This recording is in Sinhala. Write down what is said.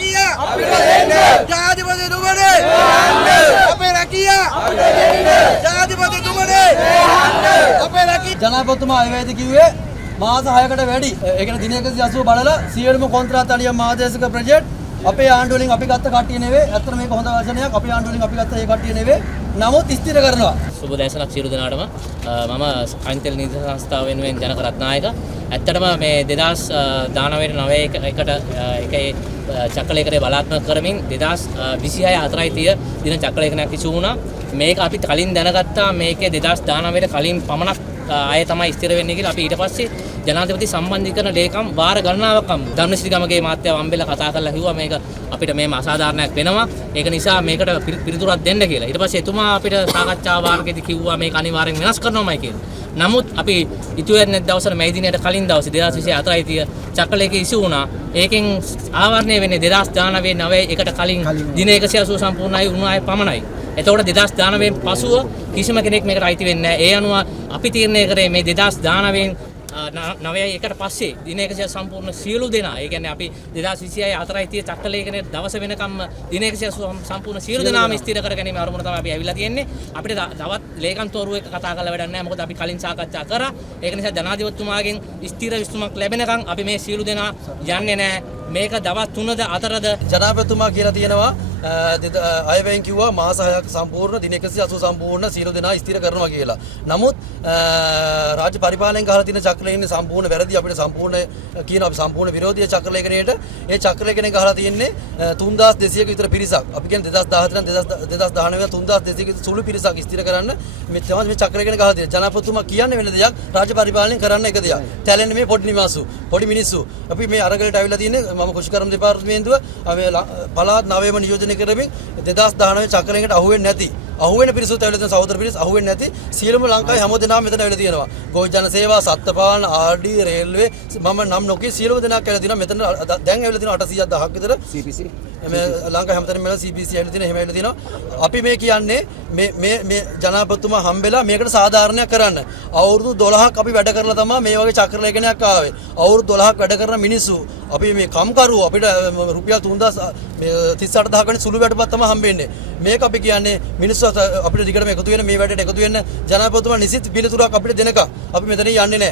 රැකියා අපිට දෙන්න. ජාතිපති තුමනේ අපේ රැකියා අපිට දෙන්න. ජාතිපති තුමනේ අපේ රැකියා. ජනාධිපතිතුමා අයවැයදී කිව්වේ මාස 6කට වැඩි. ඒ කියන්නේ දින 180 බලලා සියලුම කොන්ත්‍රාත් අලියම් මාදේශක ප්‍රොජෙක්ට් අපේ ආණ්ඩුව වලින් අපි ගත්ත කට්ටිය නෙවෙයි. ඇත්තට මේක හොඳ වචනයක්. අපේ ආණ්ඩුව වලින් අපි ගත්ත ඒ කට්ටිය නෙවෙයි. නමුත් ස්ථිර කරනවා. සුබ දැසනක් සියලු දෙනාටම මම අනිතෙල් නීති සංස්ථාව වෙනුවෙන් ජනක රත්නායක. ඇත්තටම මේ 2019 එකට එකේ චක්‍රලේඛනය බලාත්මක කරමින් 2026 4:30 දින චක්‍රලේඛනයක් ඉසු වුණා. මේක අපි කලින් දැනගත්තා. මේකේ 2019 කලින් පමණක් ආයේ තමයි ස්ථිර වෙන්නේ කියලා. අපි ඊට පස්සේ ජනාධිපති සම්බන්ධීකරණ ලේකම් වාර ගණනාවක්ම ධර්මශ්‍රී ගමගේ මාත්‍යාව හම්බෙලා කතා කරලා කිව්වා මේක අපිට මේම අසාධාරණයක් වෙනවා. ඒක නිසා මේකට පිළිතුරක් දෙන්න කියලා. ඊට පස්සේ එතුමා අපිට සාකච්ඡා වාරකෙදි කිව්වා මේක අනිවාර්යෙන් වෙනස් කරනවාමයි කියලා. නමුත් අපි ඉතුරුවෙන දවසට මේ දිනයට කලින් දවසේ 2024 චක්‍රලේඛය ඉසු වුණා. ඒකෙන් ආවරණය වෙන්නේ 2019 එකට කලින් දින 180 සම්පූර්ණයි වුණායි පමණයි. එතකොට 2019 පසුව කිසිම කෙනෙක් මේකට අයිති වෙන්නේ නැහැ. ඒ අනුව අපි තීරණය කරේ මේ 2019 9යි එකට පස්සේ දින 100 සම්පූර්ණ සියලු දෙනා ඒ කියන්නේ අපි 2026 4:30 චක්‍රලේඛනයේ දවස වෙනකම් දින 100 සම්පූර්ණ සියලු දෙනාම ස්ථිර කරගැනීම අරමුණ තමයි අපි ඇවිල්ලා තියෙන්නේ. අපිට තවත් ලේකම් තෝරුව එක කතා කරලා වැඩක් නැහැ. මොකද අපි කලින් සාකච්ඡා කරා. ඒක නිසා ජනාධිපතිතුමාගෙන් ස්ථිර විසඳුමක් ලැබෙනකම් අපි මේ සියලු දෙනා යන්නේ නැහැ. මේක දවස් 3ද 4ද ජනාධිපතිතුමා කියලා තියෙනවා අයවැයෙන් කිව්වා මාස 6ක් සම්පූර්ණ දින 180 සම්පූර්ණ සියලු දෙනා ස්ථිර කරනවා කියලා. නමුත් රාජ්‍ය පරිපාලනයෙන් ගහලා තියෙන චක්‍රලේඛනය සම්පූර්ණ වැරදි. අපිට සම්පූර්ණ කියන අපි සම්පූර්ණ විරෝධීය චක්‍රලේඛනයට ඒ චක්‍රලේඛනය ගහලා තියෙන්නේ 3200ක විතර පිරිසක්. අපි කියන්නේ 2017 2019 3200ක විතර සුළු පිරිසක් ස්ථිර කරන්න මේ තමයි මේ චක්‍රලේඛනය ගහලා තියෙන්නේ. ජනාධිපතිතුමා කියන්නේ වෙන දෙයක් රාජ්‍ය පරිපාලනයෙන් කරන්න එක දෙයක්. තැලෙන්නේ මේ පොඩි නිවාසු පොඩි මිනිස්සු. අපි මේ අරගලට ඇවිල්ලා තියෙන්නේ මම කුෂිකර්ම දෙපාර්තමේන්තුව මේ පළාත් 9ම නියෝජනය කරමින් 2019 චක්‍රලේඛනයට අහුවෙන්නේ නැති අහුවෙන පිරිසුත් ඇවිල්ලා තියෙන සහෝදර පිරිස අහුවෙන්නේ නැති සියලුම ලංකාවේ හැමදෙනාම මෙතන ඇවිල්ලා තියෙනවා. ගෝඨ ජන සේවා, සත්ත්වපාලන, RD, රේල්වේ මම නම් නොකිය සියලුම දෙනාක් ඇවිල්ලා තියෙනවා. මෙතන දැන් ඇවිල්ලා තියෙනවා 800ක් විතර CPC මේ ලංකාවේ හැමතැනම මෙලා CPC ඇවිල්ලා තියෙනවා. එහෙම ඇවිල්ලා තියෙනවා. අපි මේ කියන්නේ මේ ජනාධිපතිතුමා හම්බෙලා මේකට සාධාරණයක් කරන්න. අවුරුදු 12ක් අපි වැඩ කරලා තමයි මේ වගේ චක්‍රලේඛනයක් ආවේ. අවුරුදු 12ක් වැඩ කරන මිනිස්සු අපි මේ කම්කරුවෝ අපිට රුපියල් 3,38,000 ගණන් සුළු වැඩපත් තමයි හම්බෙන්නේ. මේක අපි කියන්නේ මිනිස්සු අපිට දිගටම එකතු වෙන මේ වැඩේට එකතු වෙන්න ජනාධිපතිතුමා නිසිත පිළිතුරක් අපිට දෙනක අපි මෙතන යන්නේ නැහැ.